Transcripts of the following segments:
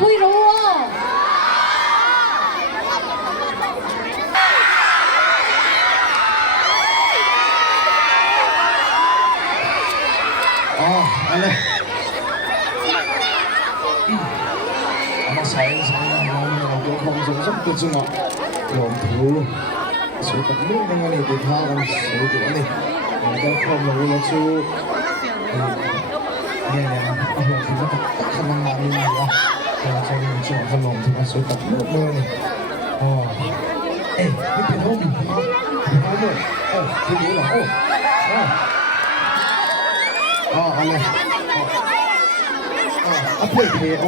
คุยรู้อะไรมาใส่น้องเราตัวของสมศักดิ์ตัวจุ่มหลงถูสุดท้ายมึงยังไงเนี่ยที่ท่ากันสุดท้ายเนี่ยมันก็ครอบครัวเราชูเนี่ยนะเอาหลงถึงก็ขนาดนี้นะแต่ใช้เงินช่วยขนมที่มาสุดท้ายมึงเนี่ยอ๋อเอ๊ะนี่เป็นห้องดิเป็นห้องด้วยที่นี่เหรออะไรอัพเพลย์เพย์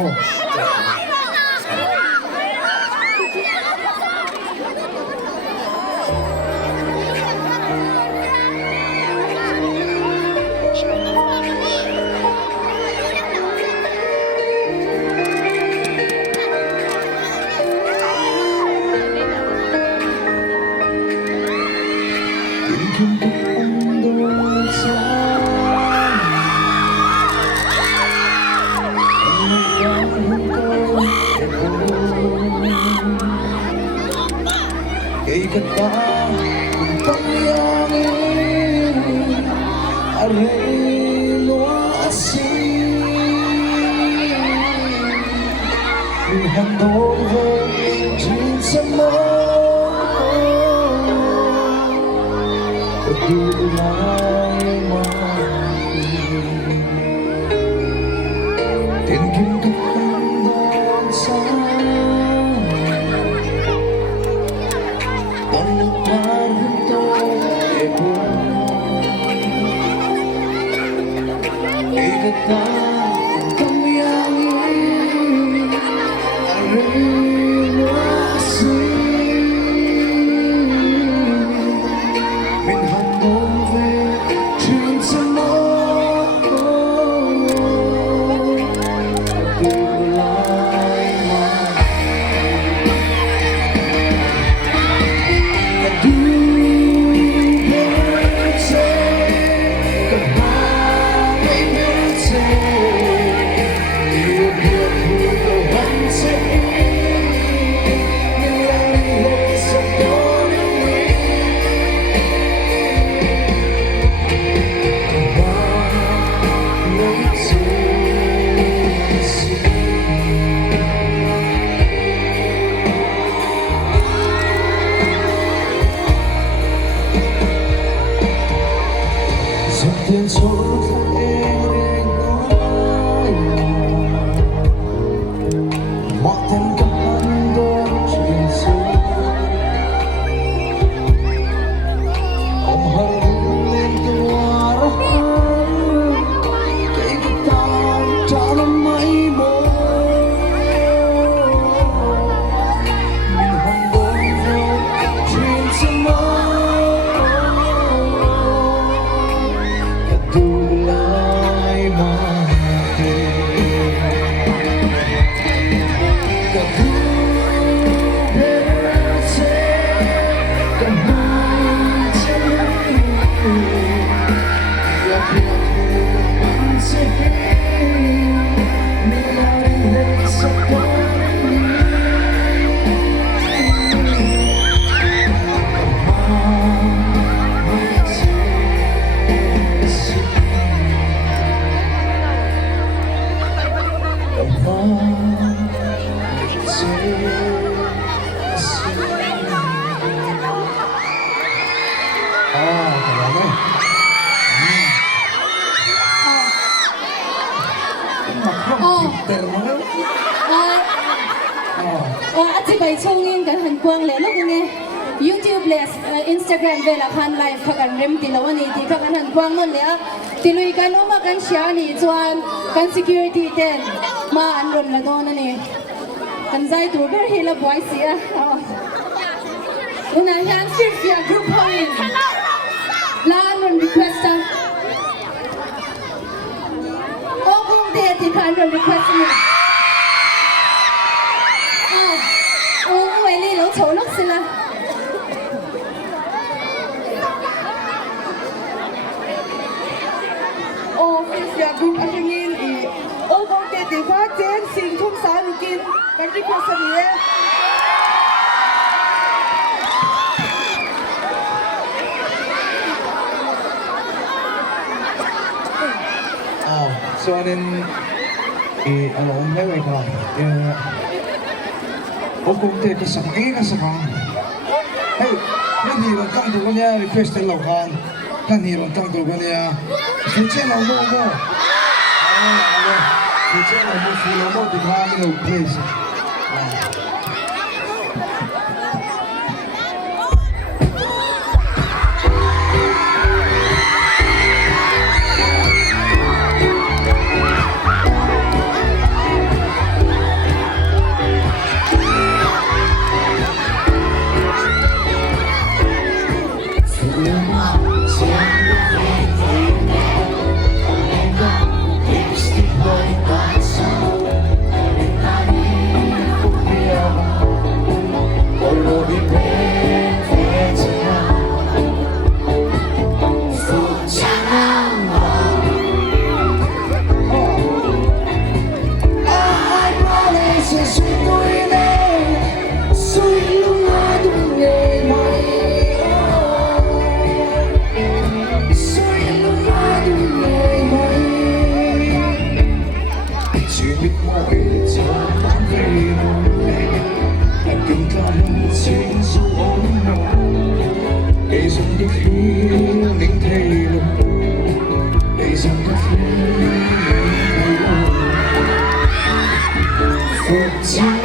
kata pangyangan areno asin handong jin sama kedulai mati tingin kehandong sa kata pangyangan areno asin min handong jin sama kedulai mati zaithiamไปช่วงนี้กันหันกวางเลยลูกเนี่ย YouTube เลย Instagram เวลาพันไลฟ์พักันเริ่มตีแล้ววันนี้ที่พักันหันกวางนั่นเลยตีลุยกันว่ามากันเชียร์นี่จวนกัน security เต้นมาอันรนละโดนนั่นเองกันใจตัวเบอร์เฮลบอยเสียอุณาฮันฟิลฟิากรุ๊ปพอยน์ลาอันรน request โอ้คงเดทที่คันรน request นี่โอ้เวลี่เราโฉลกสิละโอ้ฟิลฟิากรุ๊ปอันนี้โอ้คงเด你地方正成通手要見，咁啲確實嘢。So then, along the way, okay, kasama. Hey, yan hiro tang tu kanya request ang lawan, kan hiro tang tu kanya. Suci lang mo. Suci lang mo, full mo, di ba kami no place. Yeah.